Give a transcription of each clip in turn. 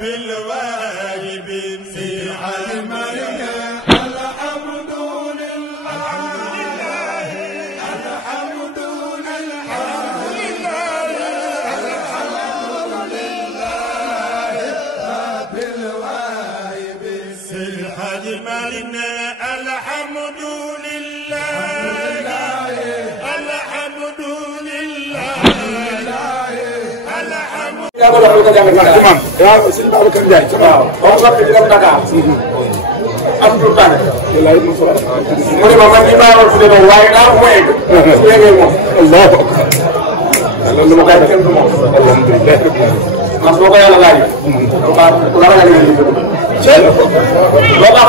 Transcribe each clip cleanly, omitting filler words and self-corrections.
بالواجب في علمك الحمد yaa ngi doon jàng nag imam waaw sëñ Babacar Ndiaye waaw ba mu sotti di dem Dakar am tur tànk mu ne ma man li baaxoon fi de waaye daa ko egg su yeggee moom allahu akbar loolu ma koy def kenn du moom alhamdulilah ndax boo ko yàlla laajee lu baax la ragal nga lii loo baax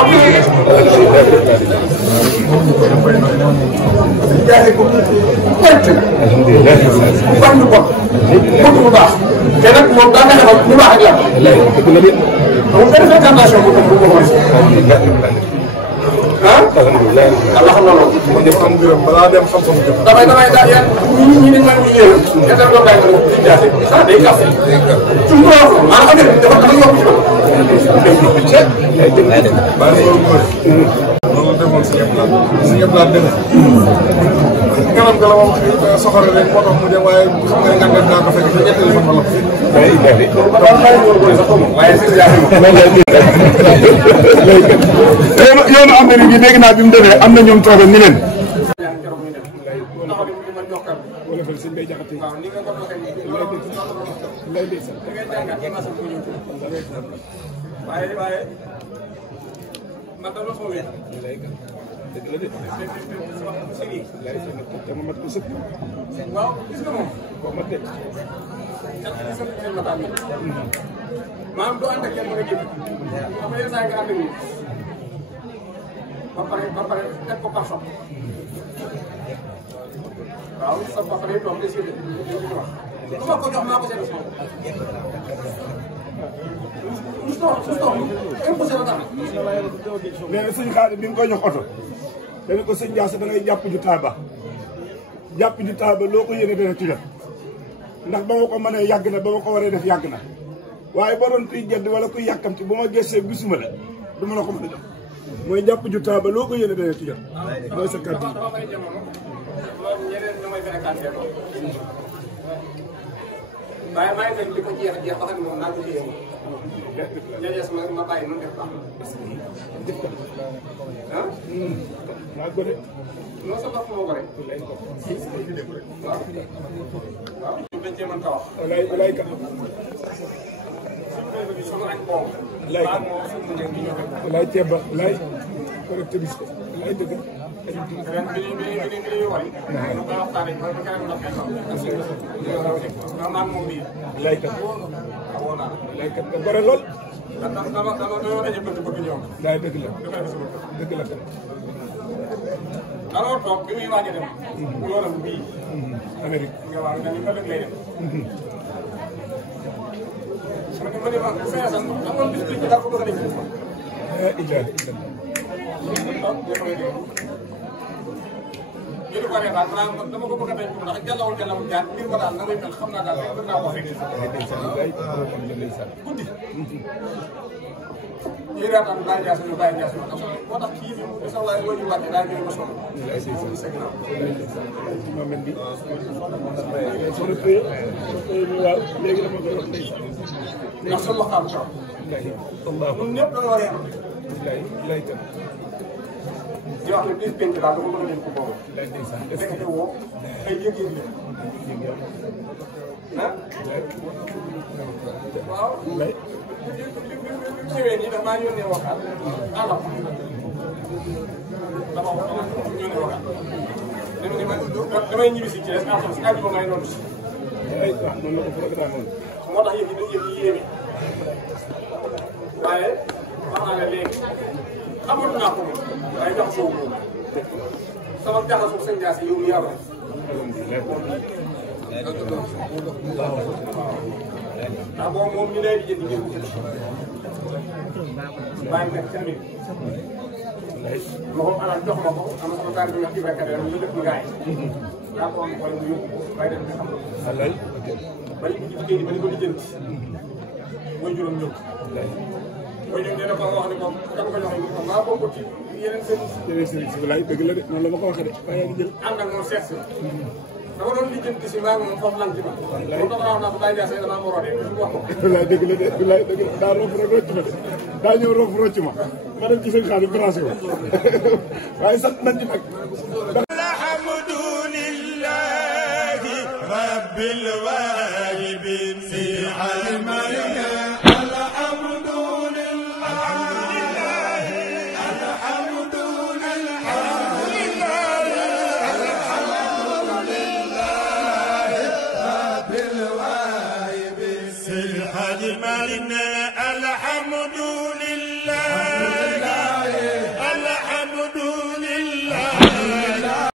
jaay ko point alhamdulilah ban lu bon bëgg lu baax te nag moom daa nga defal lu baax ak yàlla moom benn fréquentation bu ko ah alhamdulilah Allah xam na loolu ma def xam gërëm balaa dem xam sama jëf damay daal yéen ñi dañ ma ñu yéen te dal doo bàyyi ko jaase ah day kaf ci mu wax maa xam ne dafa tax yokk ci loolu demoon si ñëpp laa demee kanam ga la moom soxore rek moo tax mu dem waaye xam nga nga def naa ko fekk sa ñettali fan la yoonu Amérique yi dégg naa bi mu demee am na ñoom toog ni leen man dama ko wér. dëgg la de. dama mat ko sëkk. waaw gis nga moom. boo ma teg. maanaam doo ànd ak kenn nga jëm. xam nga yenn saa yi nga ànd ak nit. ba pare teg ko par sopp. waaw sa papa day toog des yëpp di wax. lu ma ko jox maa ko seetlu sama bopp. nee na sëñ Xaadim bi nga koy jox oto dana ko sëñ Ndiass da ngay jàpp ju taaba loo ko yéene dana ci def ndax ba ma ko mënee yàgg na ba ma ko waree def yàgg na waaye boo doon kuy gedd wala kuy yàkkamti bu ma gëstee gisuma la du ma la ko mën a jox mooy jàpp ju taaba loo ko yéene dana ci def mooy sa kàddu waaye maa ngi leen di ko jeex ba xam ne moom naa ko téye moom. jërëjëf ma bàyyi noonu def baax na. ah. maa ko de. non sa bopp moo ko rek. waaw. waaw. dañ cee mën ka wax. walaay ka. suñu añ boobu. walaay ceeb ba walaay. correct bis ko walaay dëgg. ren bi ñu wari. ñu koy waxtaanee ba keneen ndox mi maa moom bii. laykat woo naa laykat nga gore lool. dama dañoo bëgg ñoom. daay dëgg la dëgg la. alors toog bi muy waaj a dem. yoonam bii. Amérique. nga wax nga ni ëllëg lay dem. ma ne ma feesal amoon bis bi ñu daal ko bëgg a def. ñu ne ko waxee daal maanaam dama ko bëgg a denc ndax jàllawul jaar mbir ma daal na muy mel xam naa daal bëgg naa ko fekk. guddi. ñuy reetaan bàyyi jaas ñu bàyyi jaas moo tax kii bi sax laay woo ñu wàcce daal ñu ma sonn. ndax sa waxtaan taw. ñun ñëpp dañoo reer. di wax ne bis penc daal dama bëgg a dégg ko boobu. fekk te woo ay yëg-yëg la. ah. waaw. bi ñëwee nii damaa yónnee waxtaan. àll ba. dama ko yónnee waxtaan. damay ñibbi si Thiès àll si àll ba may noonu si. waaw noonu la ko programme woon. moo tax yëf yi yéeme. waaye wax naa ne léegi. xamoon naa ko moom waaye jox soow moom sama jaxasoo sëñ Ndiass yow yaa ko def. ndax boobu moom ñu lay di jënd ngeen ko jënd. bàyyi nga ca mbir. ma ko alal jox ma ko am na sama taal bi wax ci béykat yi ñu def ngaay. daa ko am wala mu yóbbu waaye dañ ko xam. ba ñu ci jigéen ñi ba ñu ko di jënd. mooy juróom ñëw. mooy ñëw dina ko wax ne moom dama ko jox moom maa bokk ci yeneen sëriñ si. yeneen sëriñ si walaay dëgg la de noonu la ma ko waxee de waaye ngi jël. ànd ak moom seet si. dama doon lijjanti si maa ngi moom foofu lan ci ma. wallaay moom dama wax naa ko bàyyi jaase damaa ma roodee wax ko. wallaay dëgg la de wallaay dëgg la daa roof rek rocc ma de daa ñëw roof rocc ma ma dem ci seen xaalis branché ko waaye sant nañ ci nag. alhamdulillahi rabbil wahibin fi almariha الحاج مالنا